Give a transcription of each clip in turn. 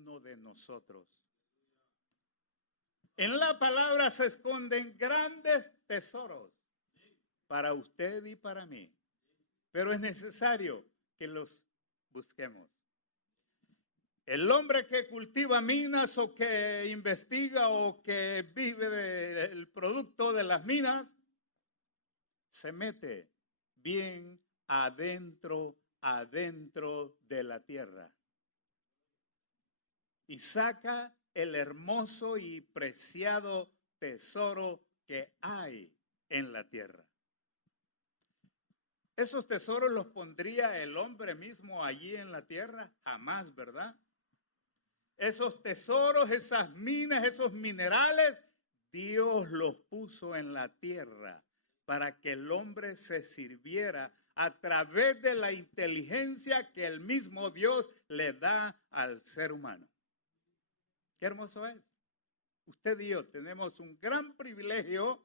uno de nosotros. En la palabra se esconden grandes tesoros para usted y para mí, pero es necesario que los busquemos. El hombre que cultiva minas o que investiga o que vive del producto de las minas, se mete bien adentro de la tierra y saca el hermoso y preciado tesoro que hay en la tierra. ¿Esos tesoros los pondría el hombre mismo allí en la tierra? Jamás, ¿verdad? Esos tesoros, esas minas, esos minerales, Dios los puso en la tierra para que el hombre se sirviera a través de la inteligencia que el mismo Dios le da al ser humano. Qué hermoso es. Usted y yo tenemos un gran privilegio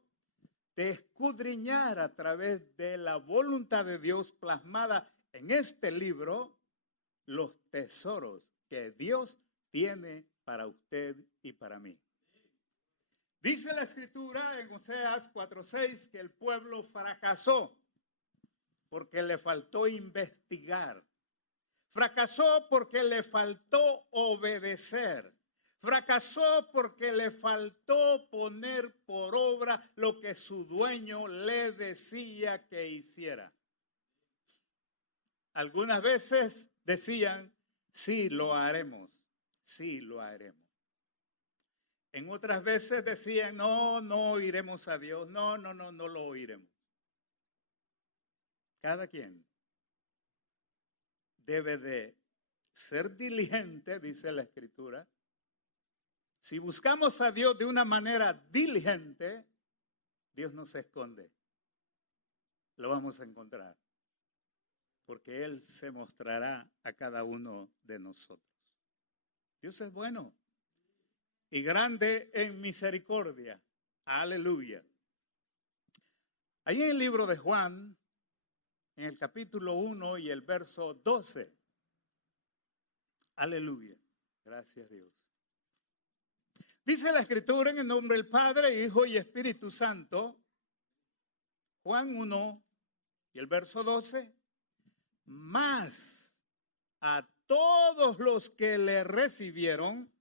de escudriñar a través de la voluntad de Dios plasmada en este libro los tesoros que Dios tiene para usted y para mí. Dice la Escritura en Oseas 4:6 que el pueblo fracasó porque le faltó investigar. Fracasó porque le faltó obedecer. Fracasó porque le faltó poner por obra lo que su dueño le decía que hiciera. Algunas veces decían, sí, lo haremos, sí, lo haremos. En otras veces decían, no oiremos a Dios, no lo oiremos. Cada quien debe de ser diligente, dice la Escritura. Si buscamos a Dios de una manera diligente, Dios no se esconde. Lo vamos a encontrar. Porque Él se mostrará a cada uno de nosotros. Dios es bueno y grande en misericordia. Aleluya. Ahí en el libro de Juan, en el capítulo 1 y el verso 12. Aleluya. Gracias Dios. Dice la Escritura en el nombre del Padre, Hijo y Espíritu Santo. Juan 1 y el verso 12. Mas a todos los que le recibieron,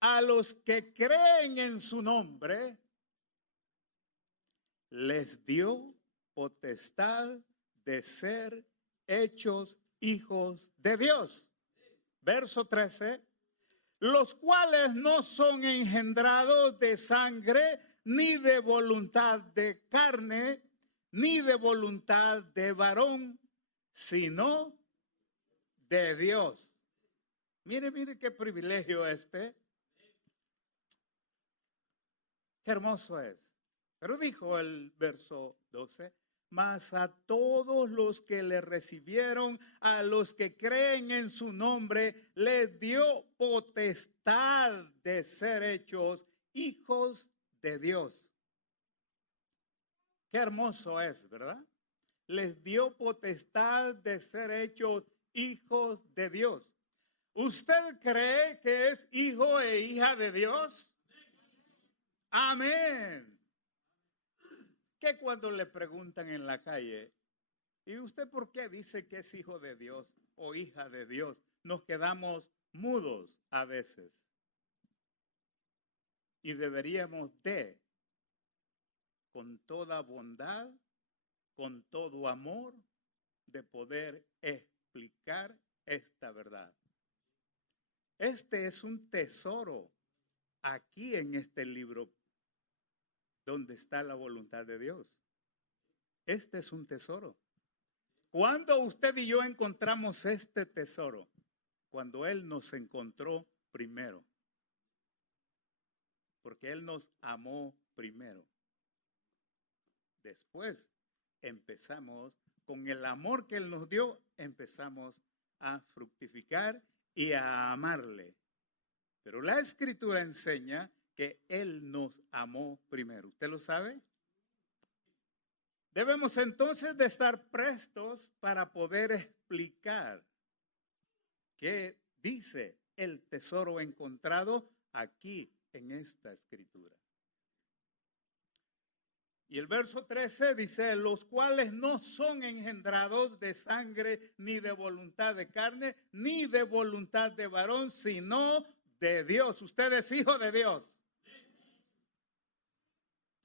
a los que creen en su nombre, les dio potestad de ser hechos hijos de Dios. Verso 13. Los cuales no son engendrados de sangre, ni de voluntad de carne, ni de voluntad de varón, sino de Dios. Mire qué privilegio este. Qué hermoso es. Pero dijo el verso 12, mas a todos los que le recibieron, a los que creen en su nombre, les dio potestad de ser hechos hijos de Dios. Qué hermoso es, ¿verdad? Les dio potestad de ser hechos hijos de Dios. ¿Usted cree que es hijo e hija de Dios? Amén. Que cuando le preguntan en la calle, ¿y usted por qué dice que es hijo de Dios o hija de Dios? Nos quedamos mudos a veces. Y deberíamos de, con toda bondad, con todo amor, de poder explicar esta verdad. Este es un tesoro aquí en este libro donde está la voluntad de Dios. Este es un tesoro. ¿Cuándo usted y yo encontramos este tesoro? Cuando Él nos encontró primero. Porque Él nos amó primero. Después empezamos, con el amor que Él nos dio, empezamos a fructificar y a amarle. Pero la Escritura enseña que Él nos amó primero. ¿Usted lo sabe? Debemos entonces de estar prestos para poder explicar qué dice el tesoro encontrado aquí en esta escritura. Y el verso 13 dice, los cuales no son engendrados de sangre, ni de voluntad de carne, ni de voluntad de varón, sino de Dios. Usted es hijo de Dios.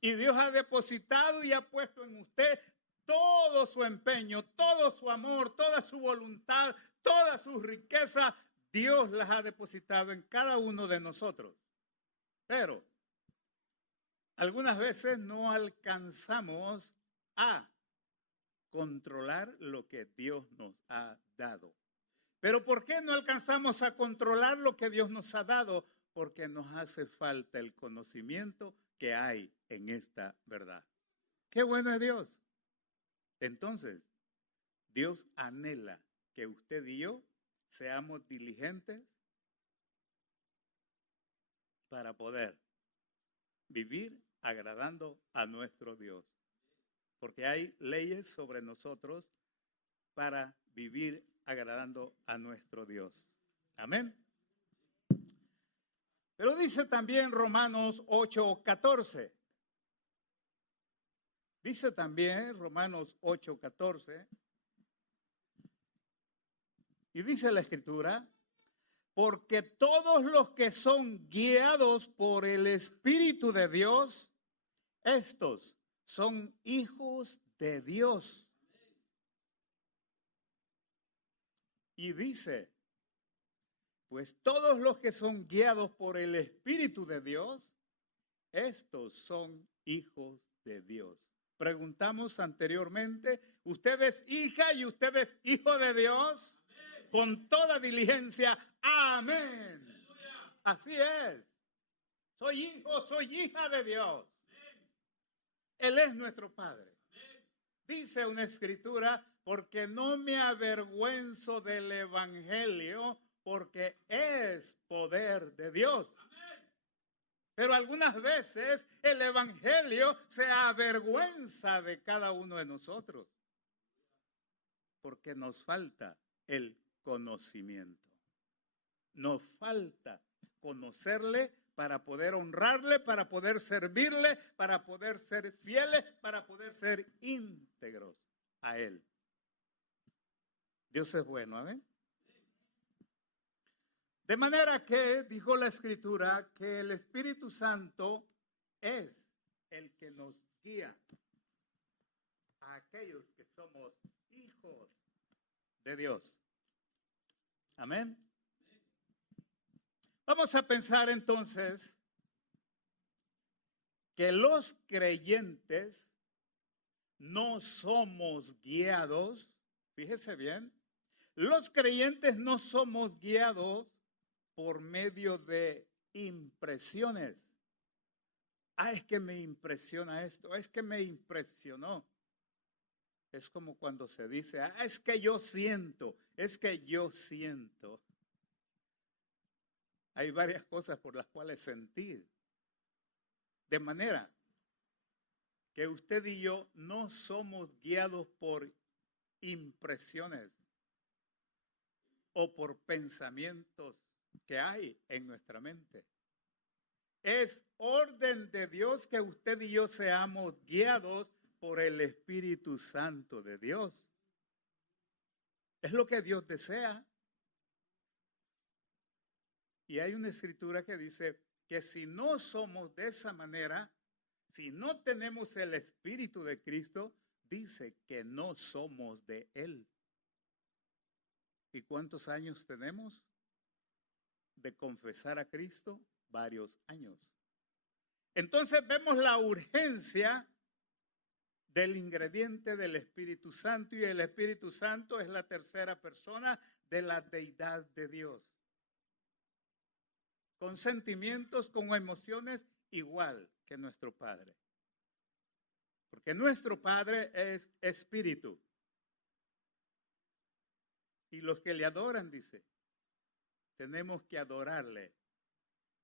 Y Dios ha depositado y ha puesto en usted todo su empeño, todo su amor, toda su voluntad, toda su riqueza. Dios las ha depositado en cada uno de nosotros. Pero algunas veces no alcanzamos a controlar lo que Dios nos ha dado. ¿Pero por qué no alcanzamos a controlar lo que Dios nos ha dado? Porque nos hace falta el conocimiento que hay en esta verdad. ¡Qué bueno es Dios! Entonces, Dios anhela que usted y yo seamos diligentes para poder vivir agradando a nuestro Dios. Porque hay leyes sobre nosotros para vivir agradando a nuestro Dios. Amén. Pero dice también Romanos 8:14. Dice también Romanos 8:14. Y dice la Escritura, porque todos los que son guiados por el Espíritu de Dios, estos son hijos de Dios. Y dice, pues todos los que son guiados por el Espíritu de Dios, estos son hijos de Dios. Preguntamos anteriormente, ¿usted es hija y usted es hijo de Dios? Amén. Con toda diligencia, amén. Aleluya. Así es. Soy hijo, soy hija de Dios. Amén. Él es nuestro Padre. Amén. Dice una escritura, porque no me avergüenzo del Evangelio, porque es poder de Dios. Pero algunas veces el Evangelio se avergüenza de cada uno de nosotros, porque nos falta el conocimiento. Nos falta conocerle para poder honrarle, para poder servirle, para poder ser fieles, para poder ser íntegros a Él. Dios es bueno, ¿amén? De manera que, dijo la Escritura, que el Espíritu Santo es el que nos guía a aquellos que somos hijos de Dios. Amén. Vamos a pensar entonces que los creyentes no somos guiados, fíjese bien, los creyentes no somos guiados por medio de impresiones. Es que me impresiona esto, es que me impresionó. Es como cuando se dice, es que yo siento, es que yo siento. Hay varias cosas por las cuales sentir. De manera que usted y yo no somos guiados por impresiones o por pensamientos que hay en nuestra mente. Es orden de Dios que usted y yo seamos guiados por el Espíritu Santo de Dios. Es lo que Dios desea. Y hay una escritura que dice que si no somos de esa manera, si no tenemos el Espíritu de Cristo, dice que no somos de Él. ¿Y cuántos años tenemos de confesar a Cristo? Varios años. Entonces vemos la urgencia del ingrediente del Espíritu Santo, y el Espíritu Santo es la tercera persona de la deidad de Dios. Con sentimientos, con emociones igual que nuestro Padre. Porque nuestro Padre es Espíritu. Y los que le adoran, dice, tenemos que adorarle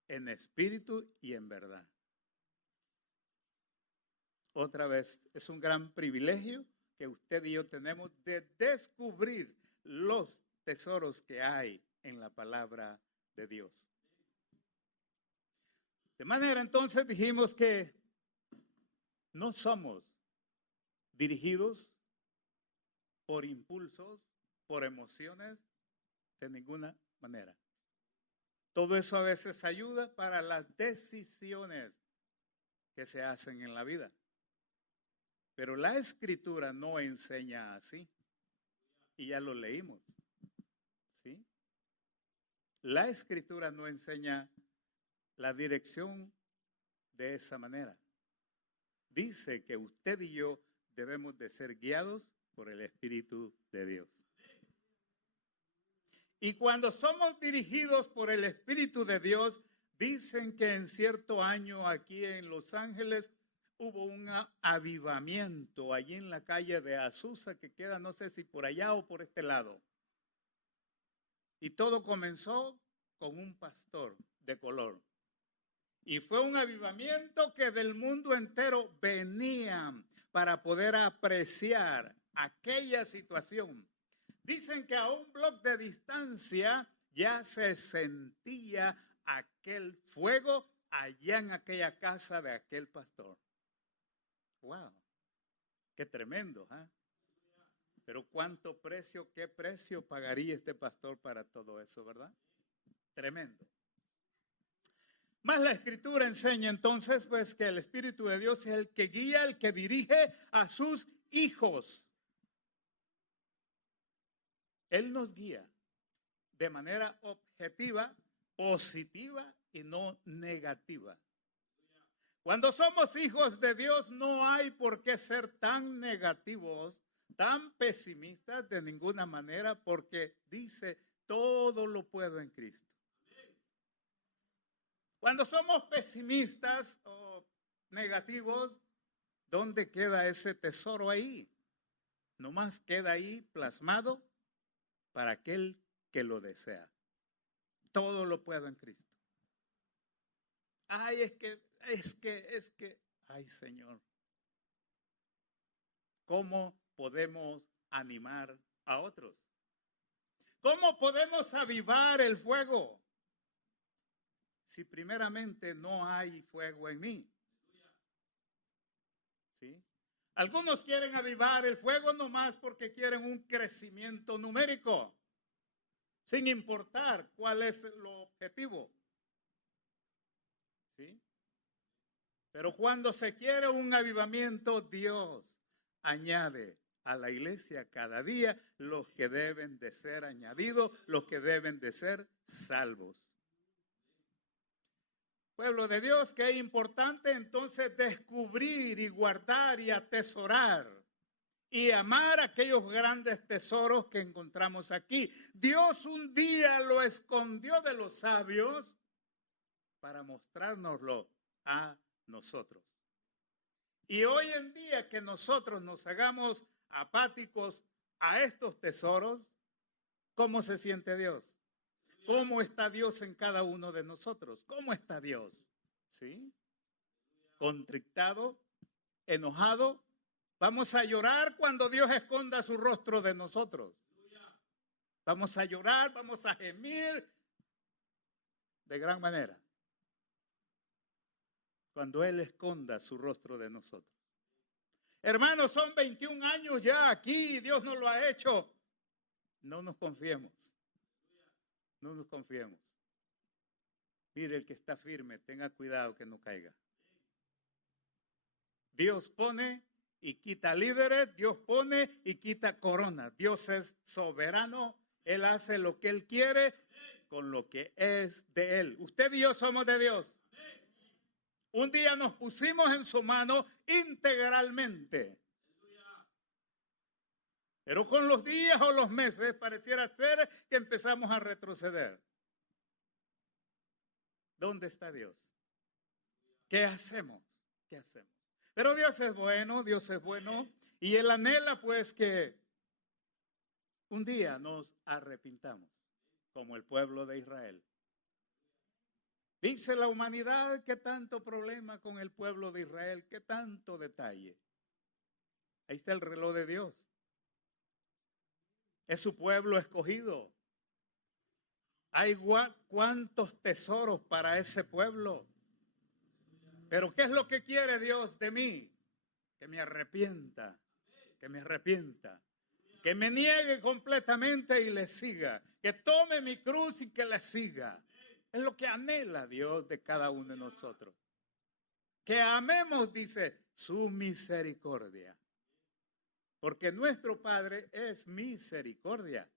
en espíritu y en verdad. Otra vez, es un gran privilegio que usted y yo tenemos de descubrir los tesoros que hay en la palabra de Dios. De manera entonces dijimos que no somos dirigidos por impulsos, por emociones, de ninguna manera. Todo eso a veces ayuda para las decisiones que se hacen en la vida. Pero la Escritura no enseña así. Y ya lo leímos. ¿Sí? La Escritura no enseña la dirección de esa manera. Dice que usted y yo debemos de ser guiados por el Espíritu de Dios. Y cuando somos dirigidos por el Espíritu de Dios, dicen que en cierto año aquí en Los Ángeles hubo un avivamiento allí en la calle de Azusa, que queda no sé si por allá o por este lado. Y todo comenzó con un pastor de color. Y fue un avivamiento que del mundo entero venían para poder apreciar aquella situación. Dicen que a un bloque de distancia ya se sentía aquel fuego allá en aquella casa de aquel pastor. ¡Wow! ¡Qué tremendo! Pero qué precio pagaría este pastor para todo eso, ¿verdad? Tremendo. Más la Escritura enseña entonces pues que el Espíritu de Dios es el que guía, el que dirige a sus hijos. Él nos guía de manera objetiva, positiva y no negativa. Cuando somos hijos de Dios no hay por qué ser tan negativos, tan pesimistas de ninguna manera, porque dice, todo lo puedo en Cristo. Cuando somos pesimistas o negativos, ¿dónde queda ese tesoro ahí? Nomás queda ahí plasmado para aquel que lo desea. Todo lo puedo en Cristo. Ay, es que, ay Señor, ¿cómo podemos animar a otros? ¿Cómo podemos avivar el fuego? Si primeramente no hay fuego en mí. ¿Sí? Algunos quieren avivar el fuego nomás porque quieren un crecimiento numérico, sin importar cuál es el objetivo. ¿Sí? Pero cuando se quiere un avivamiento, Dios añade a la iglesia cada día los que deben de ser añadidos, los que deben de ser salvos. Pueblo de Dios, que es importante entonces descubrir y guardar y atesorar y amar aquellos grandes tesoros que encontramos aquí. Dios un día lo escondió de los sabios para mostrárnoslo a nosotros. Y hoy en día que nosotros nos hagamos apáticos a estos tesoros, ¿cómo se siente Dios? ¿Cómo está Dios en cada uno de nosotros? ¿Cómo está Dios? ¿Sí? Contrictado, enojado. Vamos a llorar cuando Dios esconda su rostro de nosotros. Vamos a llorar, vamos a gemir de gran manera cuando Él esconda su rostro de nosotros. Hermanos, son 21 años ya aquí y Dios nos lo ha hecho. No nos confiemos. No nos confiemos. Mire, el que está firme, tenga cuidado que no caiga. Dios pone y quita líderes, Dios pone y quita coronas. Dios es soberano, Él hace lo que Él quiere con lo que es de Él. Usted y yo somos de Dios. Un día nos pusimos en su mano integralmente. Pero con los días o los meses pareciera ser que empezamos a retroceder. ¿Dónde está Dios? ¿Qué hacemos? ¿Qué hacemos? Pero Dios es bueno y Él anhela pues que un día nos arrepintamos como el pueblo de Israel. Dice la humanidad, qué tanto problema con el pueblo de Israel, qué tanto detalle. Ahí está el reloj de Dios. Es su pueblo escogido. Hay cuántos tesoros para ese pueblo. Pero ¿qué es lo que quiere Dios de mí? Que me arrepienta, que me arrepienta, que me niegue completamente y le siga, que tome mi cruz y que le siga. Es lo que anhela Dios de cada uno de nosotros. Que amemos, dice, su misericordia. Porque nuestro Padre es misericordia.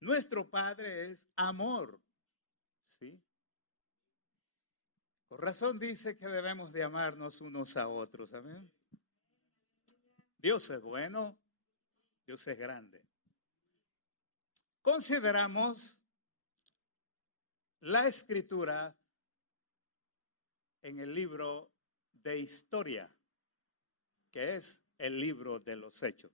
Nuestro Padre es amor. ¿Sí? Por razón dice que debemos de amarnos unos a otros. Amén. Dios es bueno, Dios es grande. Consideramos la escritura en el libro de historia, que es el libro de los Hechos.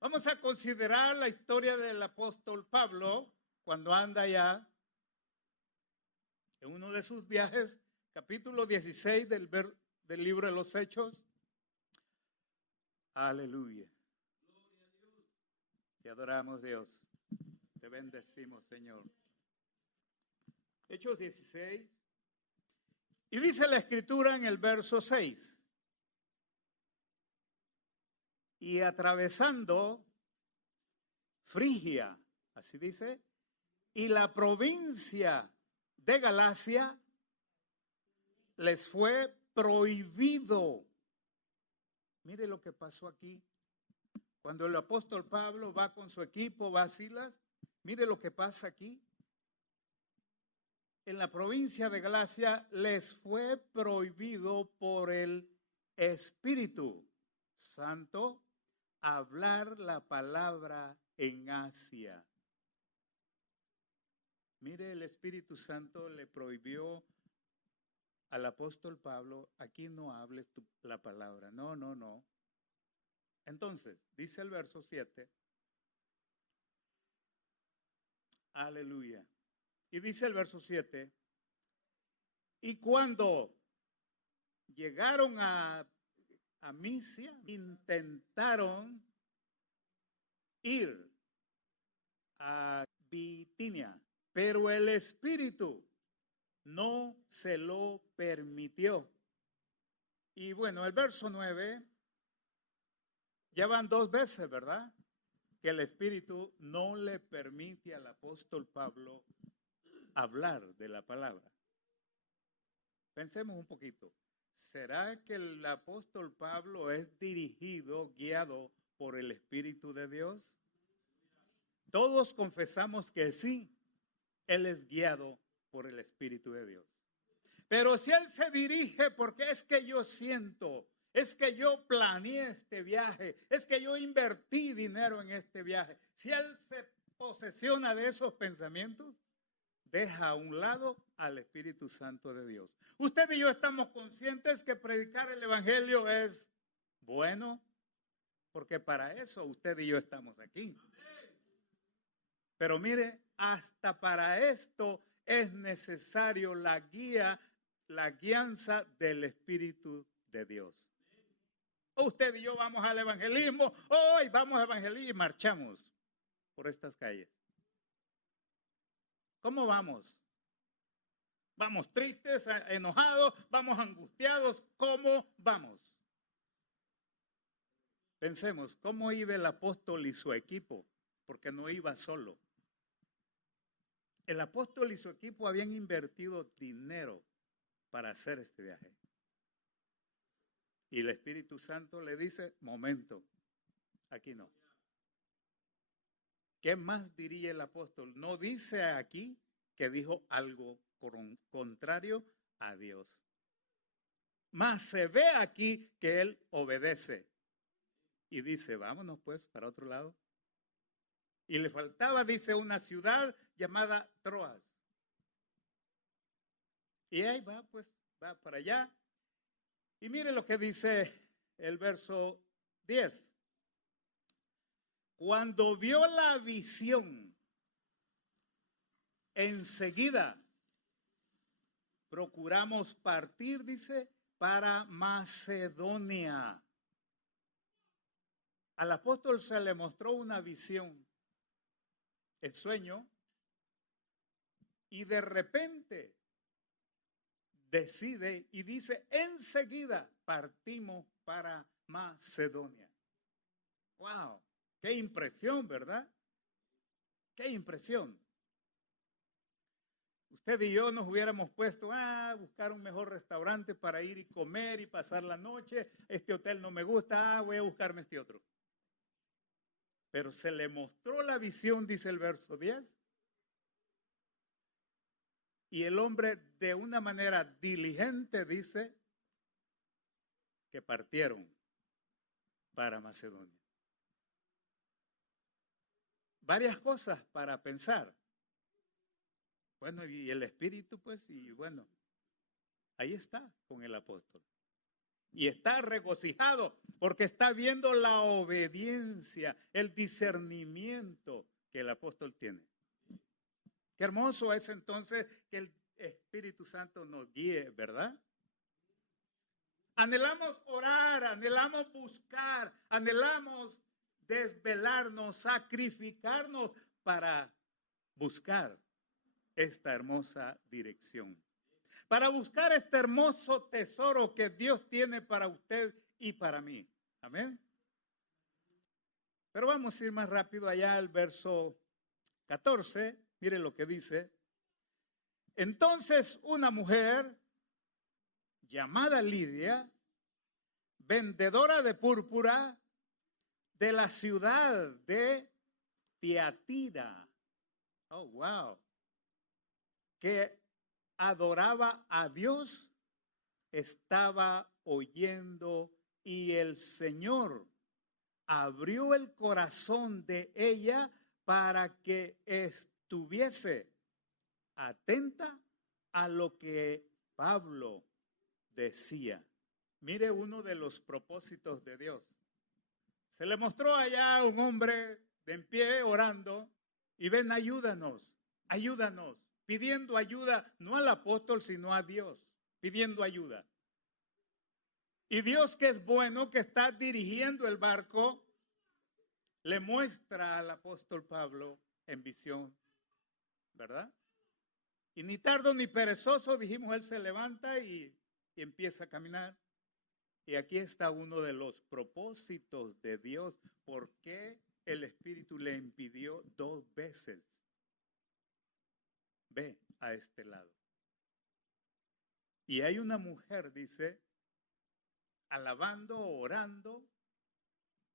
Vamos a considerar la historia del apóstol Pablo cuando anda allá en uno de sus viajes, capítulo 16 del libro de los Hechos. Aleluya. Te adoramos, Dios. Te bendecimos, Señor. Hechos 16. Y dice la escritura en el verso 6. Y atravesando Frigia, así dice, y la provincia de Galacia, les fue prohibido. Mire lo que pasó aquí. Cuando el apóstol Pablo va con su equipo, va a Silas, mire lo que pasa aquí. En la provincia de Galacia les fue prohibido por el Espíritu Santo hablar la palabra en Asia. Mire, el Espíritu Santo le prohibió al apóstol Pablo, aquí no hables la palabra. No, no, no. Entonces, dice el verso 7. Aleluya. Y dice el verso 7. Y cuando llegaron a Misia, intentaron ir a Bitinia, pero el Espíritu no se lo permitió. Y bueno, el verso 9, ya van 2 veces, ¿verdad? Que el Espíritu no le permite al apóstol Pablo hablar de la palabra. Pensemos un poquito. ¿Será que el apóstol Pablo es dirigido, guiado por el Espíritu de Dios? Todos confesamos que sí, él es guiado por el Espíritu de Dios. Pero si él se dirige porque es que yo siento, es que yo planeé este viaje, es que yo invertí dinero en este viaje, si él se posesiona de esos pensamientos, deja a un lado al Espíritu Santo de Dios. Usted y yo estamos conscientes que predicar el Evangelio es bueno, porque para eso usted y yo estamos aquí. Pero mire, hasta para esto es necesario la guianza del Espíritu de Dios. Usted y yo vamos al evangelismo, hoy vamos a evangelizar y marchamos por estas calles. ¿Cómo vamos? ¿Vamos tristes, enojados, vamos angustiados? ¿Cómo vamos? Pensemos, ¿cómo iba el apóstol y su equipo? Porque no iba solo. El apóstol y su equipo habían invertido dinero para hacer este viaje. Y el Espíritu Santo le dice, momento, aquí no. ¿Qué más diría el apóstol? No dice aquí que dijo algo contrario a Dios. Mas se ve aquí que él obedece. Y dice, vámonos pues para otro lado. Y le faltaba, dice, una ciudad llamada Troas. Y ahí va, pues, va para allá. Y mire lo que dice el verso 10. Cuando vio la visión, enseguida procuramos partir, dice, para Macedonia. Al apóstol se le mostró una visión el sueño y de repente decide y dice, enseguida partimos para Macedonia. ¡Wow! ¡Qué impresión!, ¿verdad? ¡Qué impresión! Usted y yo nos hubiéramos puesto a buscar un mejor restaurante para ir y comer y pasar la noche. Este hotel no me gusta, voy a buscarme este otro. Pero se le mostró la visión, dice el verso 10. Y el hombre de una manera diligente dice que partieron para Macedonia. Varias cosas para pensar. Bueno, y el Espíritu, pues, y bueno, ahí está con el apóstol. Y está regocijado porque está viendo la obediencia, el discernimiento que el apóstol tiene. Qué hermoso es entonces que el Espíritu Santo nos guíe, ¿verdad? Anhelamos orar, anhelamos buscar, anhelamos desvelarnos, sacrificarnos para buscar esta hermosa dirección, para buscar este hermoso tesoro que Dios tiene para usted y para mí. Amén. Pero vamos a ir más rápido allá al verso 14. Mire lo que dice. Entonces una mujer llamada Lidia, vendedora de púrpura de la ciudad de Tiatira, oh wow, que adoraba a Dios, estaba oyendo y el Señor abrió el corazón de ella para que estuviese atenta a lo que Pablo decía. Mire uno de los propósitos de Dios. Se le mostró allá un hombre de en pie orando y ven, ayúdanos, ayúdanos, pidiendo ayuda, no al apóstol, sino a Dios, pidiendo ayuda. Y Dios, que es bueno, que está dirigiendo el barco, le muestra al apóstol Pablo en visión, ¿verdad? Y ni tardo ni perezoso, dijimos, él se levanta y empieza a caminar. Y aquí está uno de los propósitos de Dios. ¿Por qué el Espíritu le impidió 2 veces? Ve a este lado. Y hay una mujer, dice, alabando, orando,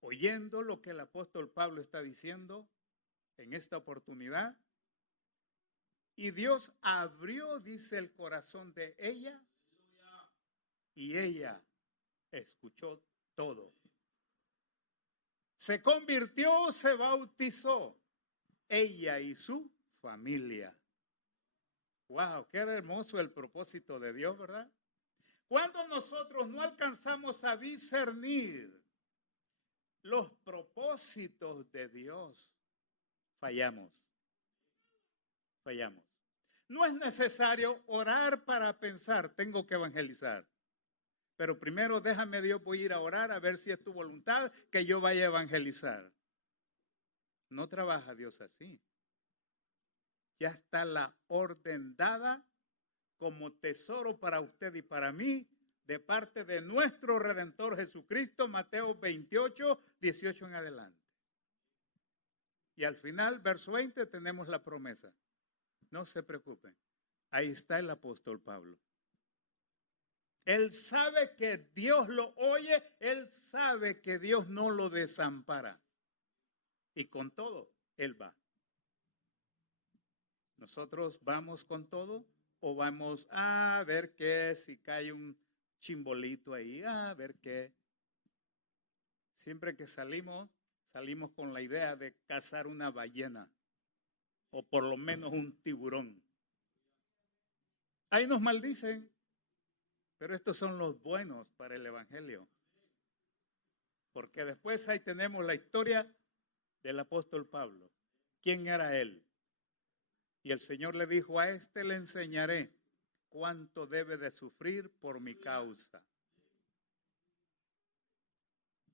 oyendo lo que el apóstol Pablo está diciendo en esta oportunidad. Y Dios abrió, dice, el corazón de ella. Y ella escuchó todo. Se convirtió, se bautizó, ella y su familia. Wow, qué hermoso el propósito de Dios, ¿verdad? Cuando nosotros no alcanzamos a discernir los propósitos de Dios, fallamos. Fallamos. No es necesario orar para pensar, tengo que evangelizar. Pero primero déjame Dios, voy a ir a orar a ver si es tu voluntad que yo vaya a evangelizar. No trabaja Dios así. Ya está la orden dada como tesoro para usted y para mí de parte de nuestro Redentor Jesucristo, Mateo 28, 18 en adelante. Y al final, verso 20, tenemos la promesa. No se preocupen. Ahí está el apóstol Pablo. Él sabe que Dios lo oye, él sabe que Dios no lo desampara. Y con todo, él va. Nosotros vamos con todo o vamos a ver qué, si cae un chimbolito ahí, a ver qué. Siempre que salimos con la idea de cazar una ballena o por lo menos un tiburón. Ahí nos maldicen. Pero estos son los buenos para el Evangelio. Porque después ahí tenemos la historia del apóstol Pablo. ¿Quién era él? Y el Señor le dijo, a este le enseñaré cuánto debe de sufrir por mi causa.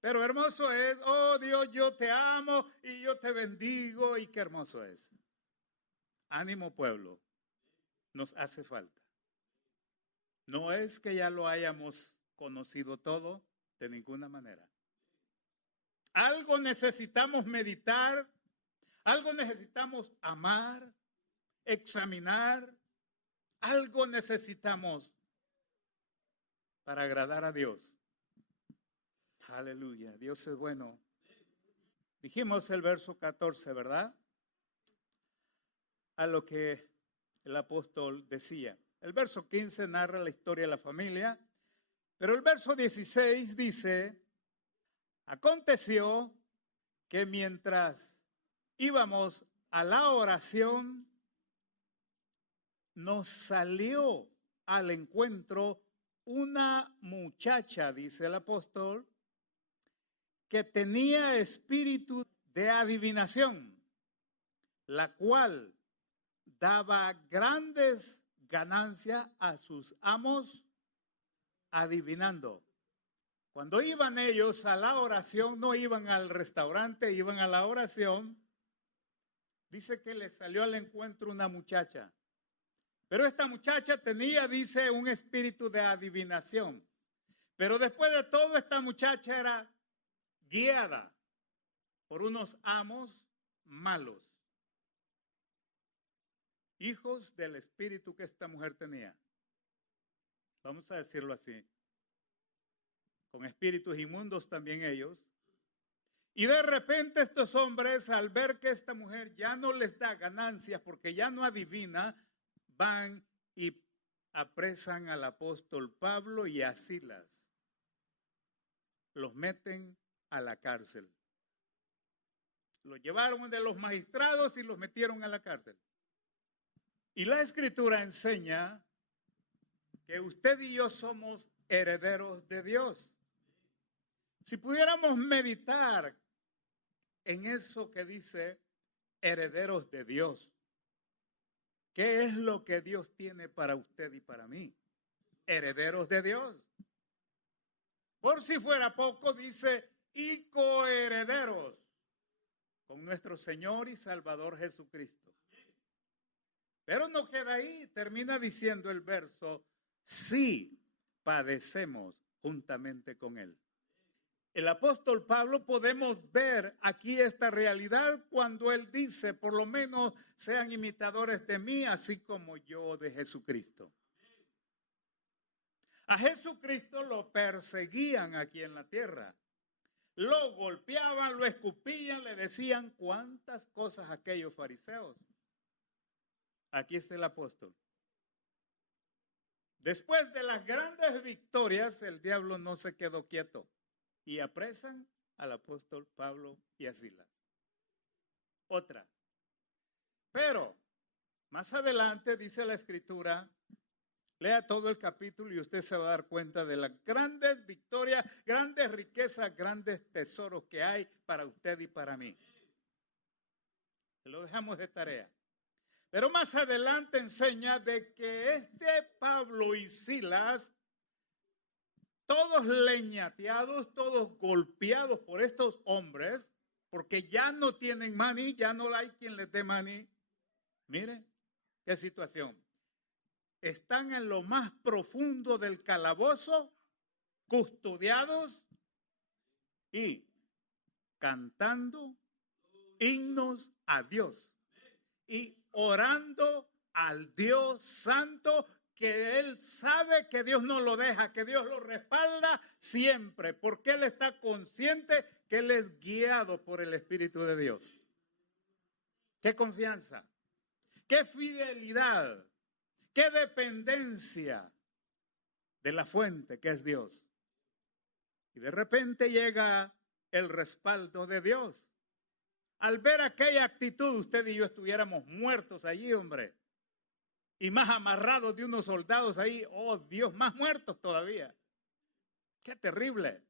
Pero hermoso es, oh Dios, yo te amo y yo te bendigo y qué hermoso es. Ánimo, pueblo, nos hace falta. No es que ya lo hayamos conocido todo, de ninguna manera. Algo necesitamos meditar, algo necesitamos amar, examinar, algo necesitamos para agradar a Dios. Aleluya, Dios es bueno. Dijimos el verso 14, ¿verdad? A lo que el apóstol decía. El verso 15 narra la historia de la familia, pero el verso 16 dice: aconteció que mientras íbamos a la oración, nos salió al encuentro una muchacha, dice el apóstol, que tenía espíritu de adivinación, la cual daba grandes ganancias a sus amos adivinando. Cuando iban ellos a la oración, no iban al restaurante, iban a la oración. Dice que les salió al encuentro una muchacha. Pero esta muchacha tenía, dice, un espíritu de adivinación. Pero después de todo, esta muchacha era guiada por unos amos malos, hijos del espíritu que esta mujer tenía. Vamos a decirlo así. Con espíritus inmundos también ellos. Y de repente estos hombres, al ver que esta mujer ya no les da ganancias porque ya no adivina, van y apresan al apóstol Pablo y a Silas. Los meten a la cárcel. Los llevaron de los magistrados y los metieron a la cárcel. Y la Escritura enseña que usted y yo somos herederos de Dios. Si pudiéramos meditar en eso que dice herederos de Dios, ¿qué es lo que Dios tiene para usted y para mí? Herederos de Dios. Por si fuera poco, dice, y coherederos con nuestro Señor y Salvador Jesucristo. Pero no queda ahí, termina diciendo el verso, sí padecemos juntamente con Él. El apóstol Pablo, podemos ver aquí esta realidad cuando él dice, por lo menos sean imitadores de mí, así como yo de Jesucristo. A Jesucristo lo perseguían aquí en la tierra. Lo golpeaban, lo escupían, le decían cuántas cosas a aquellos fariseos. Aquí está el apóstol. Después de las grandes victorias, el diablo no se quedó quieto y apresan al apóstol Pablo y a Silas. Otra. Pero más adelante dice la Escritura, lea todo el capítulo y usted se va a dar cuenta de las grandes victorias, grandes riquezas, grandes tesoros que hay para usted y para mí. Lo dejamos de tarea. Pero más adelante enseña de que este Pablo y Silas, todos leñateados, todos golpeados por estos hombres, porque ya no tienen maní, ya no hay quien les dé maní. Miren qué situación. Están en lo más profundo del calabozo, custodiados y cantando himnos a Dios y orando al Dios Santo, que él sabe que Dios no lo deja, que Dios lo respalda siempre, porque él está consciente que él es guiado por el Espíritu de Dios. Qué confianza, qué fidelidad, qué dependencia de la fuente que es Dios. Y de repente llega el respaldo de Dios. Al ver aquella actitud, usted y yo estuviéramos muertos allí, hombre. Y más amarrados de unos soldados ahí. Oh, Dios, más muertos todavía. Qué terrible.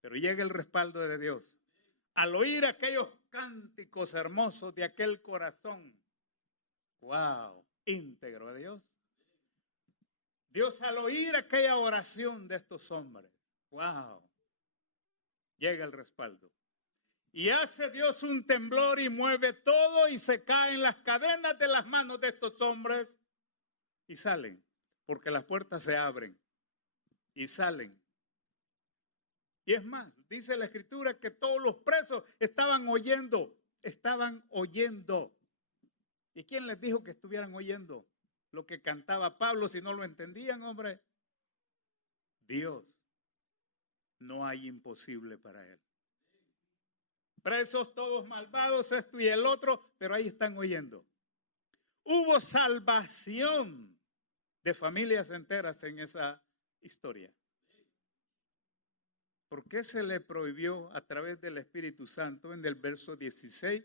Pero llega el respaldo de Dios. Al oír aquellos cánticos hermosos de aquel corazón. Wow, íntegro de Dios. Dios al oír aquella oración de estos hombres. Wow. Llega el respaldo. Y hace Dios un temblor y mueve todo y se caen las cadenas de las manos de estos hombres y salen, porque las puertas se abren y salen. Y es más, dice la Escritura que todos los presos estaban oyendo. ¿Y quién les dijo que estuvieran oyendo lo que cantaba Pablo si no lo entendían, hombre? Dios. No hay imposible para él. Presos todos malvados, esto y el otro, pero ahí están oyendo. Hubo salvación de familias enteras en esa historia. ¿Por qué se le prohibió a través del Espíritu Santo en el verso 16,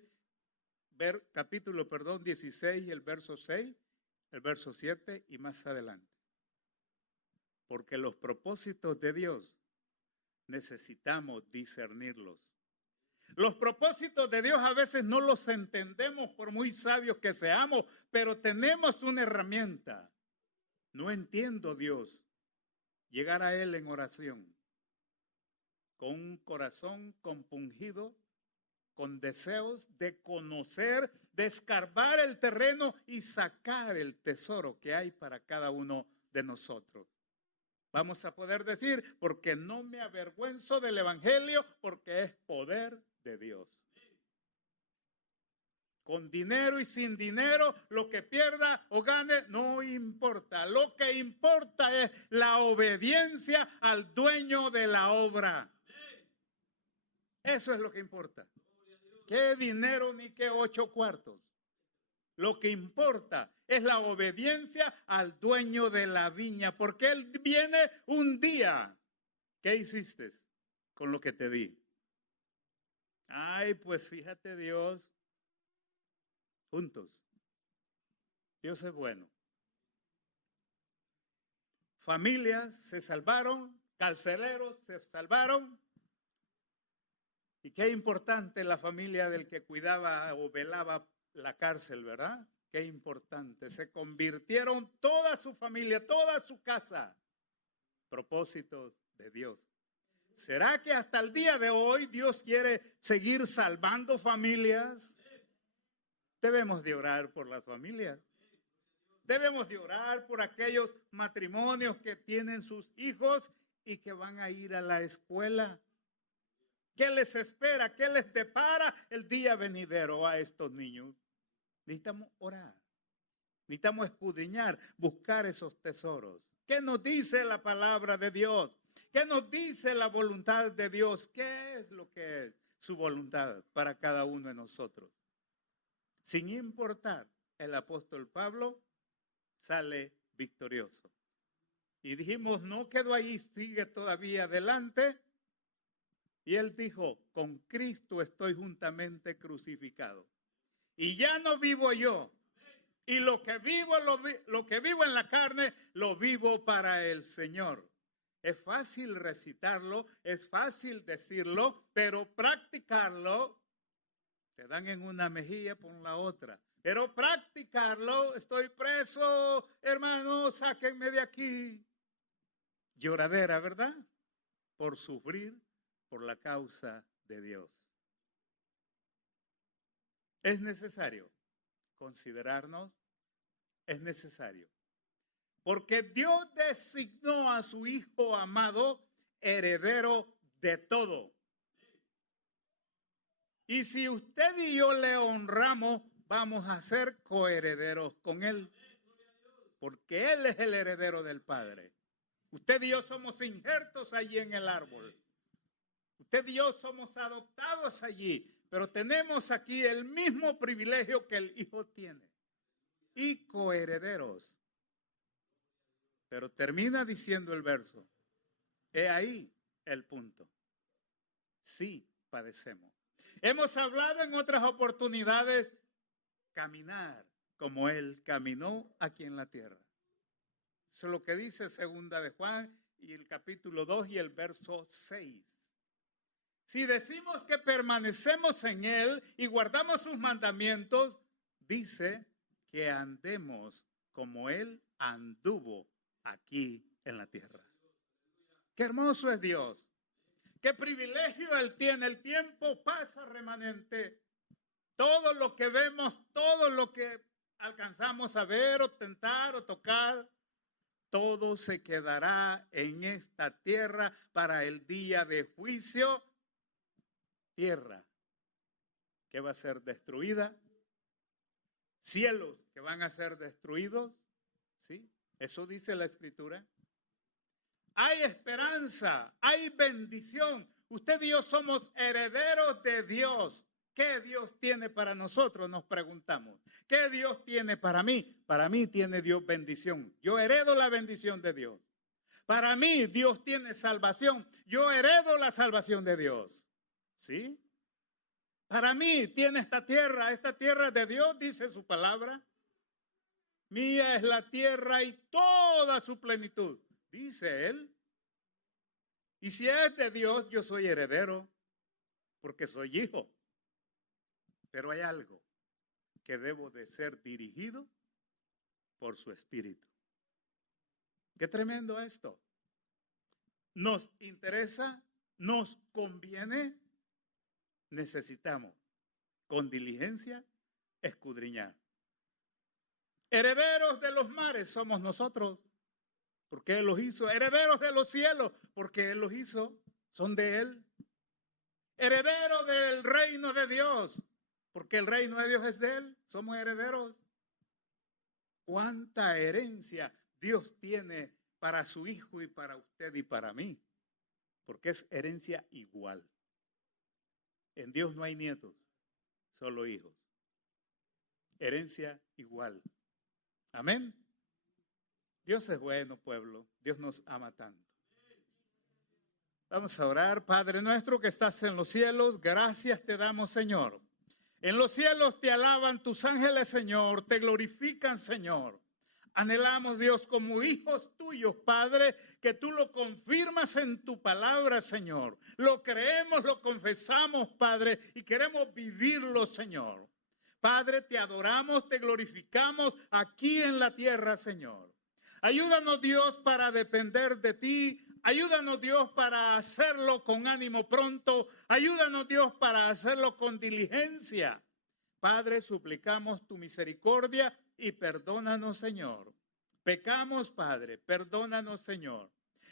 capítulo 16, el verso 6, el verso 7 y más adelante? Porque los propósitos de Dios necesitamos discernirlos. Los propósitos de Dios a veces no los entendemos por muy sabios que seamos, pero tenemos una herramienta. No entiendo Dios. Llegar a Él en oración, con un corazón compungido, con deseos de conocer, de escarbar el terreno y sacar el tesoro que hay para cada uno de nosotros. Vamos a poder decir, porque no me avergüenzo del Evangelio, porque es poder de Dios. Con dinero y sin dinero, lo que pierda o gane, no importa. Lo que importa es la obediencia al dueño de la obra. Eso es lo que importa. ¿Qué dinero ni qué 8 cuartos? Lo que importa es la obediencia al dueño de la viña, porque él viene un día. ¿Qué hiciste con lo que te di? Ay, pues fíjate Dios, juntos. Dios es bueno. Familias se salvaron, carceleros se salvaron. Y qué importante la familia del que cuidaba o velaba la cárcel, ¿verdad? Qué importante. Se convirtieron toda su familia, toda su casa. Propósitos de Dios. ¿Será que hasta el día de hoy Dios quiere seguir salvando familias? Debemos de orar por las familias. Debemos de orar por aquellos matrimonios que tienen sus hijos y que van a ir a la escuela. ¿Qué les espera? ¿Qué les depara el día venidero a estos niños? Necesitamos orar. Necesitamos escudriñar, buscar esos tesoros. ¿Qué nos dice la palabra de Dios? ¿Qué nos dice la voluntad de Dios? ¿Qué es lo que es su voluntad para cada uno de nosotros? Sin importar, el apóstol Pablo sale victorioso. Y dijimos, no quedó ahí, sigue todavía adelante. Y él dijo, con Cristo estoy juntamente crucificado. Y ya no vivo yo. Y lo que vivo en la carne, lo vivo para el Señor. Es fácil recitarlo, es fácil decirlo, pero practicarlo, te dan en una mejilla por la otra. Pero practicarlo, estoy preso, hermano, sáquenme de aquí. Lloradera, ¿verdad? Por sufrir por la causa de Dios. Es necesario considerarnos, es necesario. Porque Dios designó a su Hijo amado heredero de todo. Y si usted y yo le honramos, vamos a ser coherederos con Él. Porque Él es el heredero del Padre. Usted y yo somos injertos allí en el árbol. Usted y yo somos adoptados allí. Pero tenemos aquí el mismo privilegio que el Hijo tiene. Y coherederos. Pero termina diciendo el verso. He ahí el punto. Sí, padecemos. Hemos hablado en otras oportunidades caminar como Él caminó aquí en la tierra. Eso es lo que dice segunda de Juan y el capítulo 2 y el verso 6. Si decimos que permanecemos en Él y guardamos sus mandamientos, dice que andemos como Él anduvo aquí en la tierra. Qué hermoso es Dios. Qué privilegio Él tiene. El tiempo pasa, remanente. Todo lo que vemos, todo lo que alcanzamos a ver o tentar o tocar, todo se quedará en esta tierra para el día de juicio. Tierra que va a ser destruida, cielos que van a ser destruidos, ¿sí? Eso dice la Escritura. Hay esperanza, hay bendición. Usted y yo somos herederos de Dios. ¿Qué Dios tiene para nosotros? Nos preguntamos. ¿Qué Dios tiene para mí? Para mí tiene Dios bendición. Yo heredo la bendición de Dios. Para mí Dios tiene salvación. Yo heredo la salvación de Dios. ¿Sí? Para mí tiene esta tierra es de Dios, dice su palabra. Mía es la tierra y toda su plenitud, dice Él. Y si es de Dios, yo soy heredero, porque soy hijo. Pero hay algo que debo de ser dirigido por su Espíritu. Qué tremendo esto. Nos interesa, nos conviene, necesitamos con diligencia escudriñar. Herederos de los mares somos nosotros, porque Él los hizo. Herederos de los cielos, porque Él los hizo, son de Él. Herederos del reino de Dios, porque el reino de Dios es de Él, somos herederos. ¿Cuánta herencia Dios tiene para su hijo y para usted y para mí? Porque es herencia igual. En Dios no hay nietos, solo hijos. Herencia igual. Amén. Dios es bueno, pueblo. Dios nos ama tanto. Vamos a orar. Padre nuestro que estás en los cielos, gracias te damos, Señor. En los cielos te alaban tus ángeles, Señor, te glorifican, Señor. Anhelamos, Dios, como hijos tuyos, Padre, que tú lo confirmas en tu palabra, Señor. Lo creemos, lo confesamos, Padre, y queremos vivirlo, Señor. Padre, te adoramos, te glorificamos aquí en la tierra, Señor. Ayúdanos, Dios, para depender de ti. Ayúdanos, Dios, para hacerlo con ánimo pronto. Ayúdanos, Dios, para hacerlo con diligencia. Padre, suplicamos tu misericordia y perdónanos, Señor. Pecamos, Padre, perdónanos, Señor.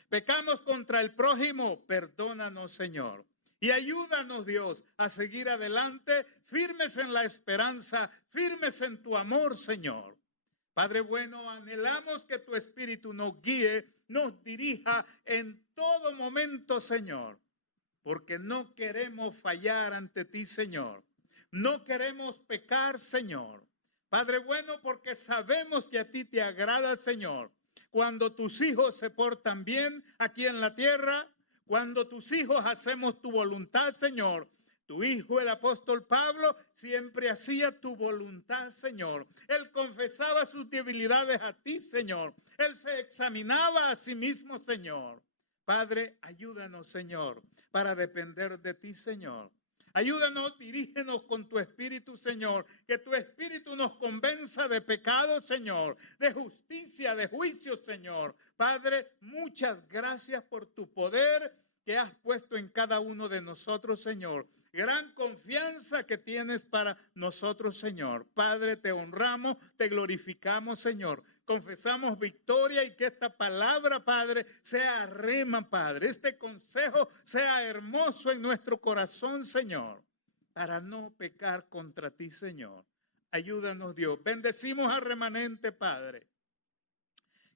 Pecamos contra el prójimo, perdónanos, Señor. Y ayúdanos, Dios, a seguir adelante, firmes en la esperanza, firmes en tu amor, Señor. Padre bueno, anhelamos que tu Espíritu nos guíe, nos dirija en todo momento, Señor, porque no queremos fallar ante ti, Señor. No queremos pecar, Señor. Padre bueno, porque sabemos que a ti te agrada, Señor, cuando tus hijos se portan bien aquí en la tierra, cuando tus hijos hacemos tu voluntad, Señor. Tu hijo, el apóstol Pablo, siempre hacía tu voluntad, Señor. Él confesaba sus debilidades a ti, Señor. Él se examinaba a sí mismo, Señor. Padre, ayúdanos, Señor, para depender de ti, Señor. Ayúdanos, dirígenos con tu Espíritu, Señor. Que tu Espíritu nos convenza de pecado, Señor. De justicia, de juicio, Señor. Padre, muchas gracias por tu poder que has puesto en cada uno de nosotros, Señor. Gran confianza que tienes para nosotros, Señor. Padre, te honramos, te glorificamos, Señor. Confesamos victoria y que esta palabra, Padre, sea rema, Padre. Este consejo sea hermoso en nuestro corazón, Señor, para no pecar contra ti, Señor. Ayúdanos, Dios. Bendecimos al remanente, Padre.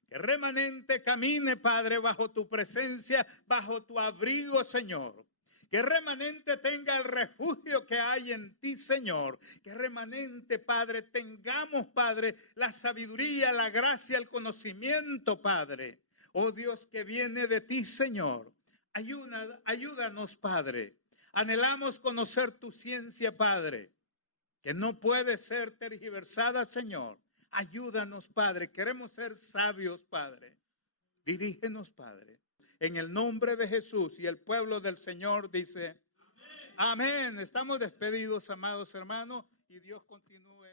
Que remanente camine, Padre, bajo tu presencia, bajo tu abrigo, Señor. Que remanente tenga el refugio que hay en ti, Señor. Que remanente, Padre, tengamos, Padre, la sabiduría, la gracia, el conocimiento, Padre. Oh Dios, que viene de ti, Señor. Ayúdanos, Padre. Anhelamos conocer tu ciencia, Padre, que no puede ser tergiversada, Señor. Ayúdanos, Padre. Queremos ser sabios, Padre. Dirígenos, Padre. En el nombre de Jesús, y el pueblo del Señor dice, amén. Estamos despedidos, amados hermanos, y Dios continúe.